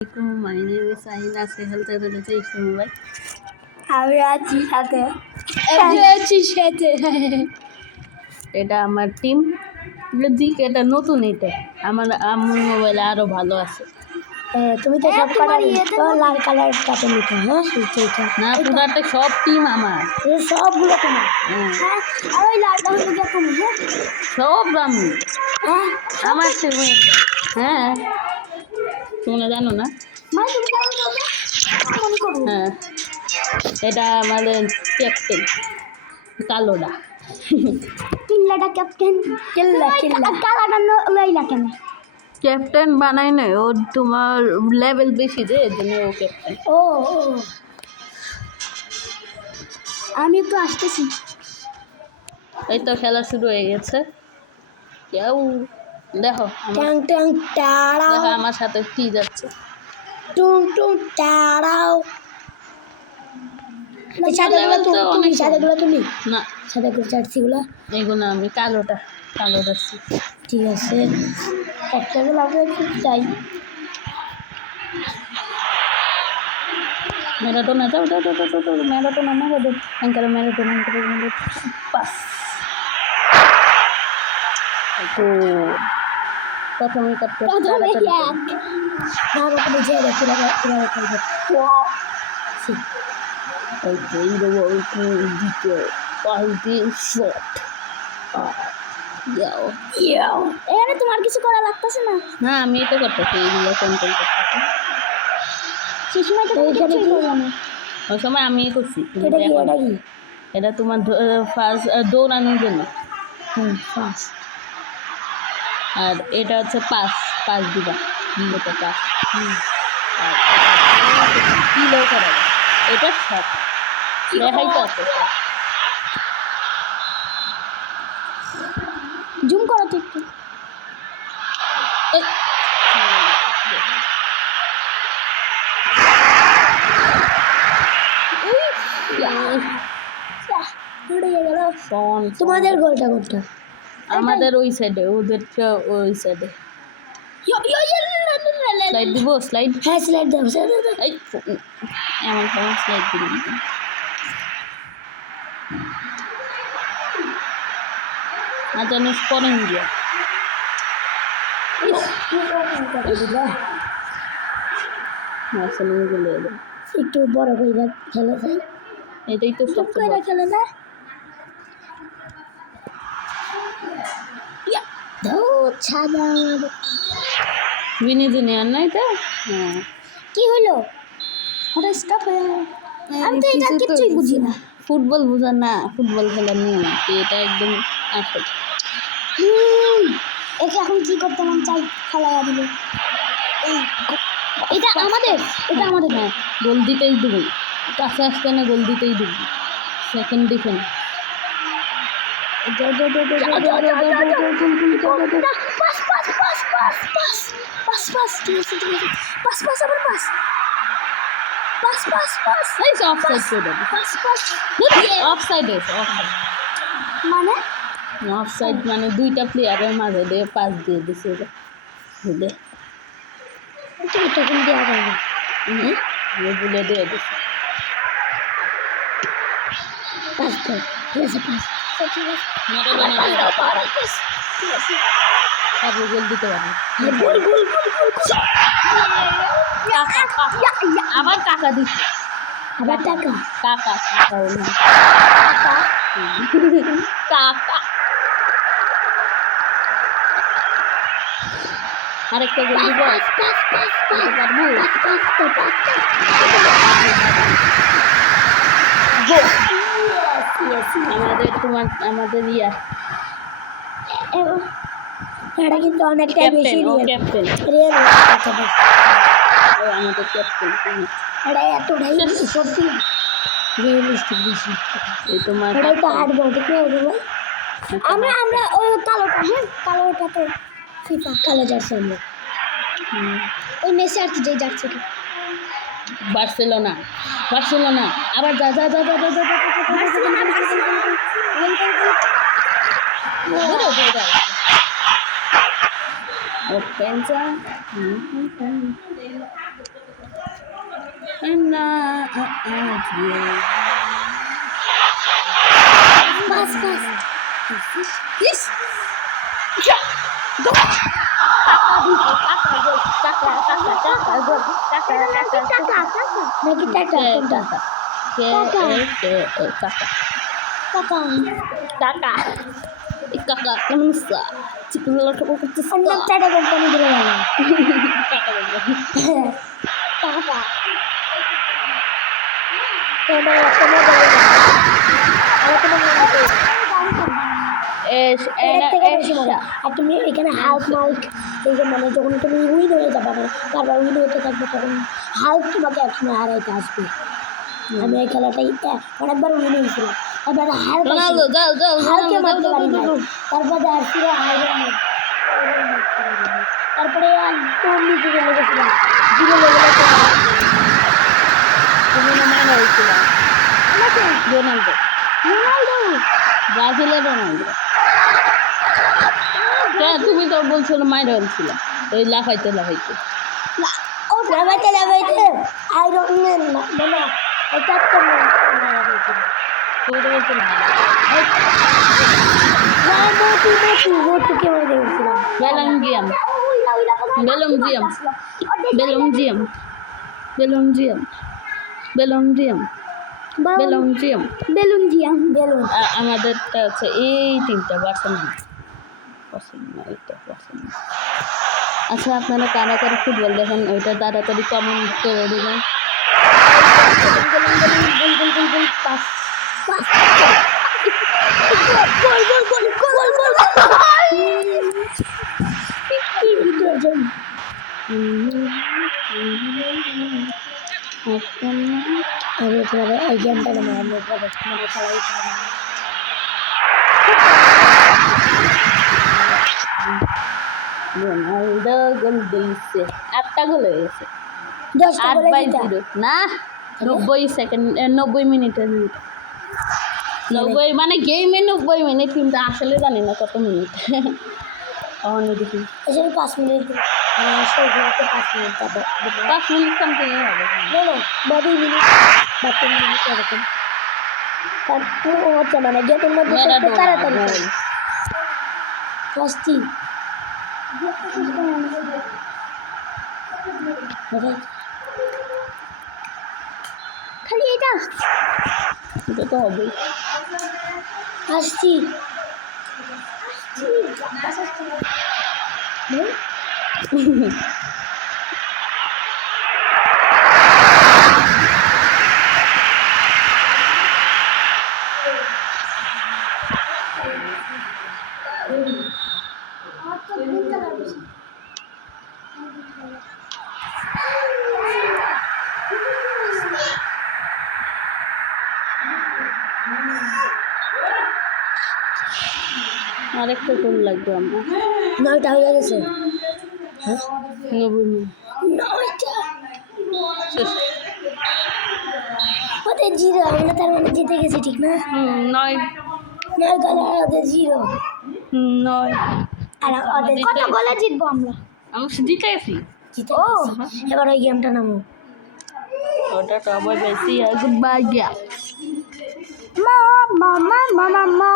My name is Sahila Sehal Chadha Mobile. আমি আছি সাথে এটা আমার টিম দিক এটা নতুন এটা আমার আমার মোবাইলে আরো ভালো আছে। তুমি তো সব লাল কালারটাতে নিতে হ্যাঁ না পুরাটা সব টিম আমার সবগুলো তোমার আর ওই লালটা হলো গিয়ে তুমি সব আমি হ্যাঁ আমার টিমে হ্যাঁ তোমরা জানো না মানে তুমি কেমন করবে মনে করো হ্যাঁ এটা আমাদের ক্যাপ্টেন কালোডা কিল্লাটা ক্যাপ্টেন কিল্লা কালাটা লইলা কেন ক্যাপ্টেন বানাই নাই ও তোমার লেভেল বেশি যে এর জন্য ও ক্যাপ্টেন। ও আমি একটু আসতেছি এই তো খেলা শুরু হয়ে গেছে কেউ দেখো ট্যাং ট্যাং টাড়াও দেখো আমার সাথে কি যাচ্ছে টুং টুং টাড়াও সাদাগুলো তুমি না সাদাগুলো চাটছিগুলো এগুলো আমি কালোটা ঠিক আছে একটাগুলো আমরা একটু চাই ম্যারাডোনা যাও ম্যারাডোনা পাস তো প্রথমে এখানে তোমার কিছু করা লাগতেছে না না আমি তো করতেছি এইগুলো কন্ট্রোল করতেছি সেই সময় তো কিছুই করলাম না ওই সময় আমি করছি এটা কি এটা তোমার ফার্স্ট দৌড়ানোর জন্য ফার্স্ট আর এটা হচ্ছে পাস দিবা এটা পাস আর কিলো করা এটা শট দেখাই তো আছে জুম করো তো একটু তোমাদের গোলটা কোনটা আমাদের ওই সাইডে ওদেরটা ওই সাইডে স্লাইড দিব স্লাইড হ্যাঁ স্লাইড দাও এই এমন সময় স্লাইড দিব আজানো স্কোরিং দিয়া মার্সেলিন গুলো একটু বড় করে খেলা যায় এটাই তো সব করে খেলা যায় বিনি জুনিয়র না এটা হ্যাঁ কি হলো হঠাৎ স্টপ হয়ে গেল আমি তো এটা কিছুই বুঝি না ফুটবল বোঝা না ফুটবল খেলার নিয়ম এটা একদম আসল একে এখন কি করতে মন চাই খেলা দিল এটা আমাদের হ্যাঁ গোল দিতেই দেবো কাছে আসতে না গোল দিতেই দেবো সেকেন্ড ডিফেন্স অফসাইড মানে দুইটা প্লেয়ারের মাঝে দিয়ে পাস দিয়ে দিছে ভুলে তখন দেওয়া যাবে আমি ভুলে দিয়ে দিছি পাস কর ঠিক আছে পাস ঠিক আছে তারপর গোল দিতে পারবো গোল আবার টাকা দিচ্ছে আবার টাকা কাকা আরেকটা গোল দিব আমাদের এটা কিন্তু অনেকটা বেশি ক্যাপ্টেন আমাদের ক্যাপ্টেন এটা এতটাই সত্যি রিয়েলিস্টিক বেশি এই তোমার এটাই তো হার্ড বল ঠিক আছে ভাই আমরা ওই কালোটা তো ফিফা কালো যাচ্ছে আমরা ওই মেসি আর কি যে যাচ্ছে কি বার্সেলোনা আবার যা ও পেন্সা না বাস বাস ইস নাকি টাটা কোনটা টাটা অন্য টাটা কোম্পানি দিলে ভালো টাটা আর তুমি এখানে হাল্ক মাল্ক এই যে মানে যখন তুমি উইন হয়ে যাবে মানে বারবার উইন হতে থাকবে তখন হাল্ক তোমাকে একসময় হারাইতে আসবে আমি এই খেলাটাই অনেকবার উইন হয়েছিলাম এবার হাল্ক হালকে মারতে পারি না তারপরে আর পুরো আয়রন ম্যান তারপরে একদম নিচে চলে গেছিলাম জিরো লেভেলে রোনাল্ডো রোনাল্ডো ব্রাজিলের রোনাল্ডো তুমি তো বলছিল মাইরন ছিল ওই লাফাইতে ও লাভাইতে লাভাইতে আয়রন ম্যান মানে এটা তো তুমি তো বলছিল মোটু কে মারা গেছিলাম Belgium Belgium Belgium Belgium Belgium বেলুনজিয়াম বেলুন আমাদেরটা হচ্ছে এই তিনটা বার্সেলোনা আচ্ছা আপনারা কারা কারা ফুটবল দেখেন ওইটা তাড়াতাড়ি কমেন্ট করে দেবেন আমি তোমাদের এই গেমটা মানে খেলাই রোনাল্ডো গোল দিয়েছে 8টা গোল হয়ে গেছে 8/0 না 90 মিনিটের 90 মানে গেমে 90 মিনিট কিন্তু আসলে জানি না কত মিনিট অনেক দেখি আসলে 5 মিনিট 5 মিনিট 5 মিনিট সামথিং হবে বা 2 মিনিট বা 3 মিনিট এরকম তারপর হচ্ছে মানে গেমের মধ্যে তাড়াতাড়ি ফার্স্টই খালি এটা তো হবেই আসছি আরেকটা গোল লাগবে আমার 9টা হয়ে গেছে হ্যাঁ 90 মিনিট 9টা ওদের জিরো আমরা তার মানে জিতে গেছি ঠিক না 9 গোল আর ওদের জিরো 9 আর ওদের কত গোলে জিতবো আমরা আমি জিতে গেছি ও এবার ওই গেমটা নামো ওটা তো আবার বেশি আর গুড বাই গিয়া মা